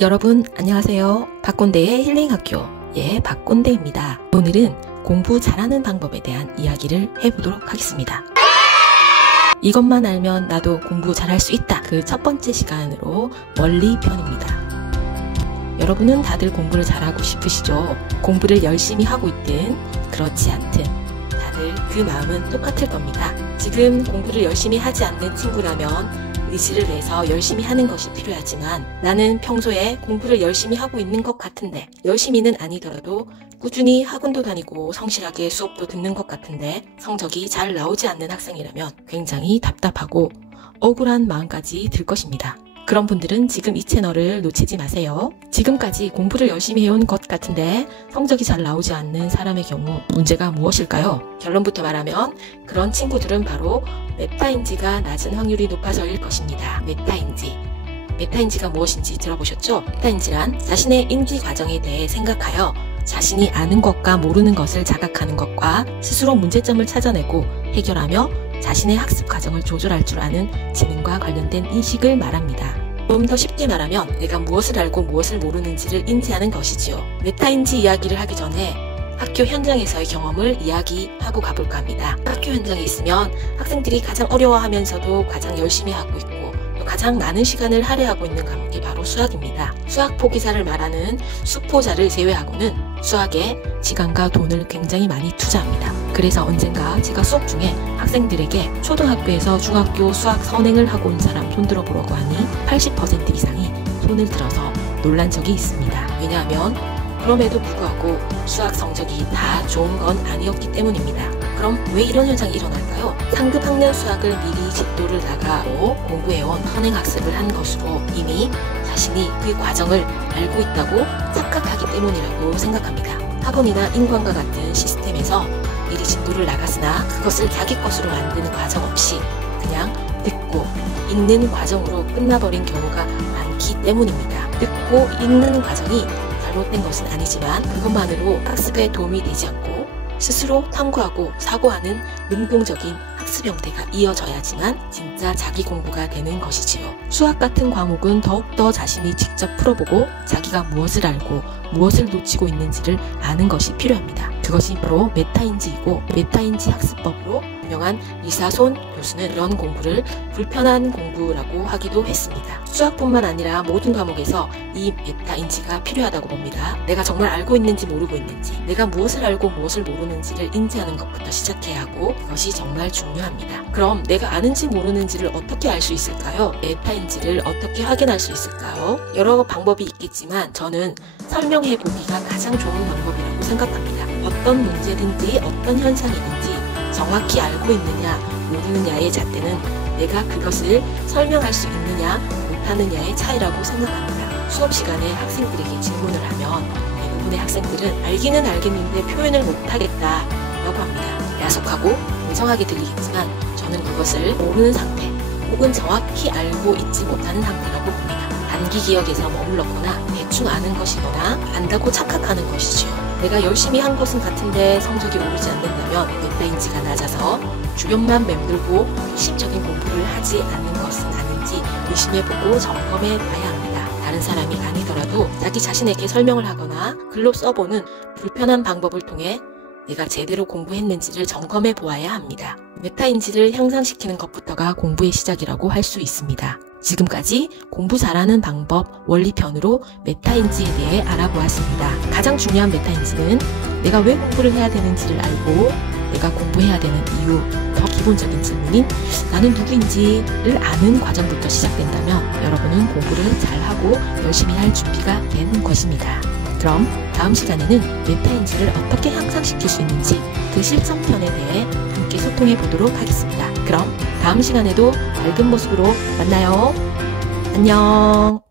여러분 안녕하세요. 박꼰대의 힐링학교의 박꼰대입니다. 오늘은 공부 잘하는 방법에 대한 이야기를 해보도록 하겠습니다. 이것만 알면 나도 공부 잘할 수 있다. 그 첫 번째 시간으로 원리편입니다. 여러분은 다들 공부를 잘하고 싶으시죠? 공부를 열심히 하고 있든 그렇지 않든 다들 그 마음은 똑같을 겁니다. 지금 공부를 열심히 하지 않는 친구라면 의지를 내서 열심히 하는 것이 필요하지만 나는 평소에 공부를 열심히 하고 있는 것 같은데 열심히는 아니더라도 꾸준히 학원도 다니고 성실하게 수업도 듣는 것 같은데 성적이 잘 나오지 않는 학생이라면 굉장히 답답하고 억울한 마음까지 들 것입니다. 그런 분들은 지금 이 채널을 놓치지 마세요. 지금까지 공부를 열심히 해온 것 같은데 성적이 잘 나오지 않는 사람의 경우 문제가 무엇일까요? 결론부터 말하면 그런 친구들은 바로 메타인지가 낮은 확률이 높아서일 것입니다. 메타인지가 무엇인지 들어보셨죠? 메타인지란 자신의 인지 과정에 대해 생각하여 자신이 아는 것과 모르는 것을 자각하는 것과 스스로 문제점을 찾아내고 해결하며 자신의 학습 과정을 조절할 줄 아는 지능과 관련된 인식을 말합니다. 좀 더 쉽게 말하면 내가 무엇을 알고 무엇을 모르는지를 인지하는 것이지요. 메타인지 이야기를 하기 전에 학교 현장에서의 경험을 이야기하고 가볼까 합니다. 학교 현장에 있으면 학생들이 가장 어려워하면서도 가장 열심히 하고 있고 또 가장 많은 시간을 할애하고 있는 과목이 바로 수학입니다. 수학 포기자를 말하는 수포자를 제외하고는 수학에 시간과 돈을 굉장히 많이 투자합니다. 그래서 언젠가 제가 수업 중에 학생들에게 초등학교에서 중학교 수학 선행을 하고 온 사람 손 들어보라고 하니 80% 이상이 손을 들어서 놀란 적이 있습니다. 왜냐하면 그럼에도 불구하고 수학 성적이 다 좋은 건 아니었기 때문입니다. 그럼 왜 이런 현상이 일어날까요? 상급 학년 수학을 미리 진도를 나가고 공부해온 선행학습을 한 것으로 이미 자신이 그 과정을 알고 있다고 착각하기 때문이라고 생각합니다. 학원이나 인권과 같은 시스템에서 미리 진도를 나갔으나 그것을 자기 것으로 만드는 과정 없이 그냥 듣고 읽는 과정으로 끝나버린 경우가 많기 때문입니다. 듣고 읽는 과정이 잘못된 것은 아니지만 그것만으로 학습에 도움이 되지 않고 스스로 탐구하고 사고하는 능동적인 학습 형태가 이어져야지만 진짜 자기 공부가 되는 것이지요. 수학 같은 과목은 더욱더 자신이 직접 풀어보고 자기가 무엇을 알고 무엇을 놓치고 있는지를 아는 것이 필요합니다. 그것이 바로 메타인지이고 메타인지 학습법으로 유명한 이사손 교수는 이런 공부를 불편한 공부라고 하기도 했습니다. 수학뿐만 아니라 모든 과목에서 이 메타인지가 필요하다고 봅니다. 내가 정말 알고 있는지 모르고 있는지 내가 무엇을 알고 무엇을 모르는지를 인지하는 것부터 시작해야 하고 그것이 정말 중요합니다. 그럼 내가 아는지 모르는지를 어떻게 알 수 있을까요? 메타인지를 어떻게 확인할 수 있을까요? 여러 방법이 있겠지만 저는 설명해보기가 가장 좋은 방법이라고 생각합니다. 어떤 문제든지 어떤 현상이든지 정확히 알고 있느냐 모르느냐의 잣대는 내가 그것을 설명할 수 있느냐 못하느냐의 차이라고 생각합니다. 수업 시간에 학생들에게 질문을 하면 대부분의 학생들은 알기는 알겠는데 표현을 못하겠다 라고 합니다. 야속하고 무성하게 들리겠지만 저는 그것을 모르는 상태 혹은 정확히 알고 있지 못하는 상태라고 봅니다. 단기 기억에서 머물렀거나 대충 아는 것이거나 안다고 착각하는 것이지요. 내가 열심히 한 것은 같은데 성적이 오르지 않는다면 메타인지가 낮아서 주변만 맴돌고 핵심적인 공부를 하지 않는 것은 아닌지 의심해보고 점검해 봐야 합니다. 다른 사람이 아니더라도 자기 자신에게 설명을 하거나 글로 써보는 불편한 방법을 통해 내가 제대로 공부했는지를 점검해 보아야 합니다. 메타인지를 향상시키는 것부터가 공부의 시작이라고 할 수 있습니다. 지금까지 공부 잘하는 방법 원리편으로 메타인지에 대해 알아보았습니다. 가장 중요한 메타인지는 내가 왜 공부를 해야 되는지를 알고 내가 공부해야 되는 이유, 더 기본적인 질문인 나는 누구인지를 아는 과정부터 시작된다면 여러분은 공부를 잘하고 열심히 할 준비가 되는 것입니다. 그럼 다음 시간에는 메타인지를 어떻게 향상시킬 수 있는지 그 실전편에 대해 함께 소통해 보도록 하겠습니다. 그럼 다음 시간에도 밝은 모습으로 만나요. 안녕.